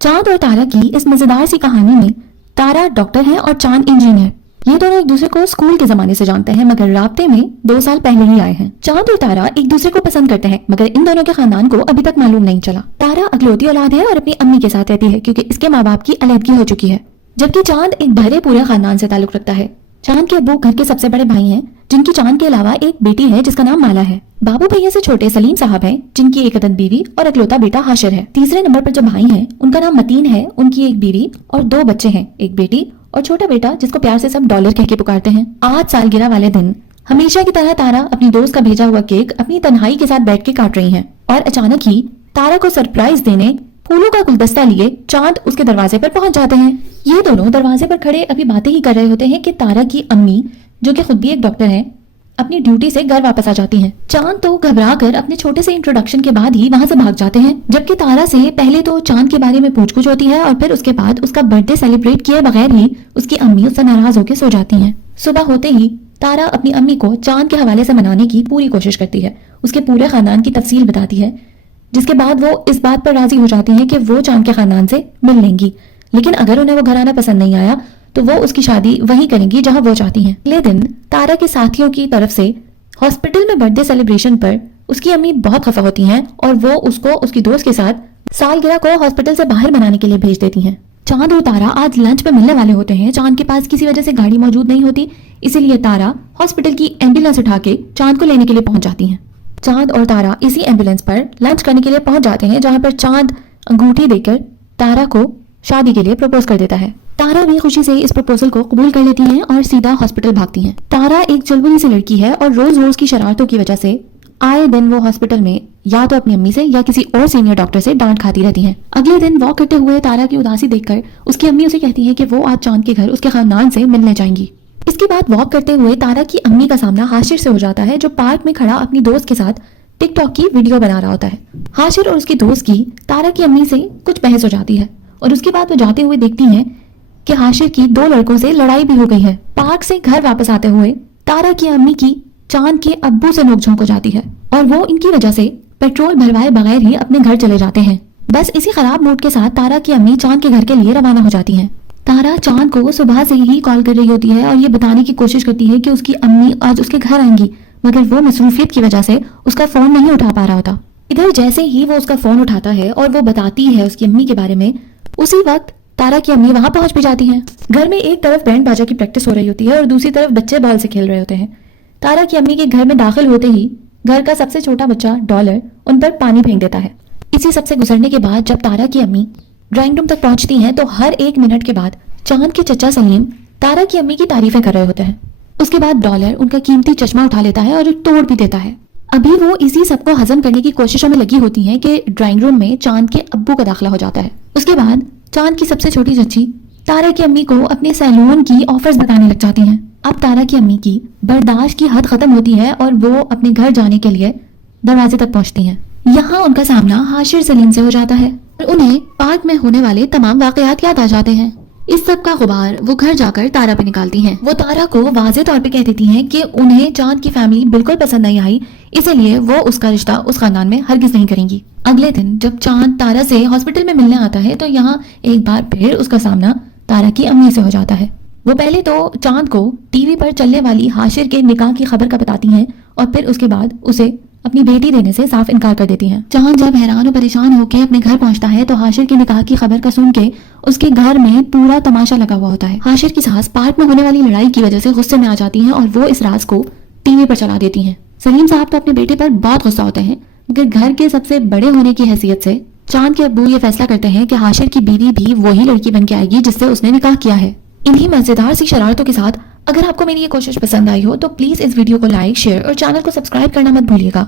चांद और तारा की इस मजेदार सी कहानी में तारा डॉक्टर है और चांद इंजीनियर। ये दोनों एक दूसरे को स्कूल के जमाने से जानते हैं, मगर राब्ते में 2 साल पहले ही आए हैं। चांद और तारा एक दूसरे को पसंद करते हैं, मगर इन दोनों के खानदान को अभी तक मालूम नहीं चला। तारा अकलौती औलाद है और अपनी अम्मी के साथ रहती है क्योंकि इसके माँ बाप की अलहदगी हो चुकी है, जबकि चांद एक भरे पूरे खानदान से ताल्लुक रखता है। चांद के अब्बू घर के सबसे बड़े भाई हैं, जिनकी चांद के अलावा एक बेटी है जिसका नाम माला है। बाबू भैया से छोटे सलीम साहब हैं, जिनकी एक अदद बीवी और इकलौता बेटा हाशिर है। तीसरे नंबर पर जो भाई हैं उनका नाम मतीन है, उनकी एक बीवी और 2 बच्चे हैं, एक बेटी और छोटा बेटा जिसको प्यार से सब डॉलर कह के पुकारते हैं। आज सालगिरह वाले दिन हमेशा की तरह तारा अपनी दोस्त का भेजा हुआ केक अपनी तन्हाई के साथ बैठ के काट रही है और अचानक ही तारा को सरप्राइज देने फूलों का गुलदस्ता लिए चांद उसके दरवाजे पर पहुंच जाते हैं। ये दोनों दरवाजे पर खड़े अभी बातें ही कर रहे होते हैं कि तारा की अम्मी, जो कि खुद भी एक डॉक्टर है, अपनी ड्यूटी से घर वापस आ जाती हैं। चांद तो घबरा कर अपने छोटे से इंट्रोडक्शन के बाद ही वहां से भाग जाते हैं, जबकि तारा से पहले तो चांद के बारे में पूछ-पूछ होती है और फिर उसके बाद उसका बर्थडे सेलिब्रेट किए बगैर ही उसकी अम्मी उससे नाराज होकर सो जाती हैं। सुबह होते ही तारा अपनी अम्मी को चांद के हवाले से मनाने की पूरी कोशिश करती है, उसके पूरे खानदान की तफसील बताती है, जिसके बाद वो इस बात पर राजी हो जाती हैं कि वो चांद के खानदान से मिल लेंगी, लेकिन अगर उन्हें वो घराना पसंद नहीं आया तो वो उसकी शादी वहीं करेंगी जहां वो चाहती हैं। अगले दिन तारा के साथियों की तरफ से हॉस्पिटल में बर्थडे सेलिब्रेशन पर उसकी अम्मी बहुत खफा होती हैं और वो उसको उसकी दोस्त के साथ सालगिरह को हॉस्पिटल से बाहर मनाने के लिए भेज देती हैं। चांद और तारा आज लंच पे मिलने वाले होते हैं। चांद के पास किसी वजह से गाड़ी मौजूद नहीं होती, इसीलिए तारा हॉस्पिटल की एम्बुलेंस उठा के चांद को लेने के लिए पहुंच जाती है। चांद और तारा इसी एम्बुलेंस पर लंच करने के लिए पहुंच जाते हैं, जहां पर चांद अंगूठी देकर तारा को शादी के लिए प्रपोज कर देता है। तारा भी खुशी से इस प्रपोजल को कबूल कर लेती हैं और सीधा हॉस्पिटल भागती हैं। तारा एक चुलबुली सी लड़की है और रोज रोज की शरारतों की वजह से आए दिन वो हॉस्पिटल में या तो अपनी अम्मी से या किसी और सीनियर डॉक्टर से डांट खाती रहती हैं। अगले दिन वॉक करते हुए तारा की उदासी देखकर उसकी अम्मी उसे कहती है कि वो आज चांद के घर उसके खानदान से मिलने जाएंगी। इसके बाद वॉक करते हुए तारा की अम्मी का सामना हाशिर से हो जाता है, जो पार्क में खड़ा अपनी दोस्त के साथ टिकटॉक की वीडियो बना रहा होता है। हाशिर और उसकी दोस्त की तारा की अम्मी से कुछ बहस हो जाती है और उसके बाद वो जाते हुए देखती हैं कि हाशिर की 2 लड़कों से लड़ाई भी हो गई है। पार्क से घर वापस आते हुए तारा की अम्मी की चांद के अब्बू से नोकझोंक हो जाती है और वो इनकी वजह से पेट्रोल भरवाए बगैर ही अपने घर चले जाते हैं। बस इसी खराब मूड के साथ तारा की अम्मी चांद के घर के लिए रवाना हो जाती हैं। तारा चांद को सुबह से ही कॉल कर रही होती है और ये बताने की कोशिश करती है कि उसकी अम्मी आज उसके घर आएंगी, मगर वो मसरूफियत की वजह से उसका फोन नहीं उठा पा रहा होता। इधर जैसे ही वो उसका फोन उठाता है और वो बताती है उसकी अम्मी के बारे में, उसी वक्त तारा की अम्मी वहां पहुंच भी जाती हैं। घर में एक तरफ बैंड बाजा की प्रैक्टिस हो रही होती है और दूसरी तरफ बच्चे बॉल से खेल रहे होते हैं। तारा की अम्मी के घर में दाखिल होते ही घर का सबसे छोटा बच्चा डॉलर उन पर पानी फेंक देता है। इसी सबसे गुजरने के बाद जब तारा की अम्मी ड्राइंग रूम तक पहुंचती हैं तो हर 1 मिनट के बाद चांद के चचा सलीम तारा की अम्मी की तारीफें कर रहे होते हैं। उसके बाद डॉलर उनका कीमती चश्मा उठा लेता है और तोड़ भी देता है। अभी वो इसी सबको हजम करने की कोशिशों में लगी होती हैं कि ड्राइंग रूम में चांद के अब्बू का दाखिला हो जाता है। उसके बाद चांद की सबसे छोटी चच्ची तारा की अम्मी को अपने सैलून की ऑफर्स बताने लग जाती हैं। अब तारा की अम्मी की बर्दाश्त की हद खत्म होती है और वो अपने घर जाने के लिए दरवाजे तक पहुंचती हैं। यहाँ उनका सामना हाशिर सलीम से हो जाता है और उन्हें पार्क में होने वाले तमाम वाकयात याद आ जाते हैं। इस सब का गुबार वो घर जाकर तारा पे निकालती हैं। वो तारा को वाज़ेह तौर पे कह देती हैं कि उन्हें चांद की फैमिली बिल्कुल पसंद नहीं आई, इसलिए वो उसका रिश्ता उस खानदान में हरगिज नहीं करेंगी। अगले दिन जब चांद तारा से हॉस्पिटल में मिलने आता है तो यहाँ एक बार फिर उसका सामना तारा की अम्मी से हो जाता है। वो पहले तो चांद को टीवी पर चलने वाली हाशिर के निकाह की खबर का बताती हैं और फिर उसके बाद उसे अपनी बेटी देने से साफ इनकार कर देती हैं। चांद जब हैरान और परेशान होकर अपने घर पहुंचता है तो हाशिर के निकाह की खबर का सुन के उसके घर में पूरा तमाशा लगा हुआ होता है। हाशिर की सास पार्क में होने वाली लड़ाई की वजह से गुस्से में आ जाती हैं और वो इस राज को टीवी पर चला देती हैं। सलीम साहब तो अपने बेटे पर बहुत गुस्सा होते हैं, मगर घर के सबसे बड़े होने की हैसियत से चांद के अब्बू ये फैसला करते हैं कि हाशिर की बीवी भी वही लड़की बन के आएगी जिससे उसने निकाह किया है। इन्हीं मजेदार सी शरारतों के साथ अगर आपको मेरी ये कोशिश पसंद आई हो तो प्लीज इस वीडियो को लाइक, शेयर और चैनल को सब्सक्राइब करना मत भूलिएगा।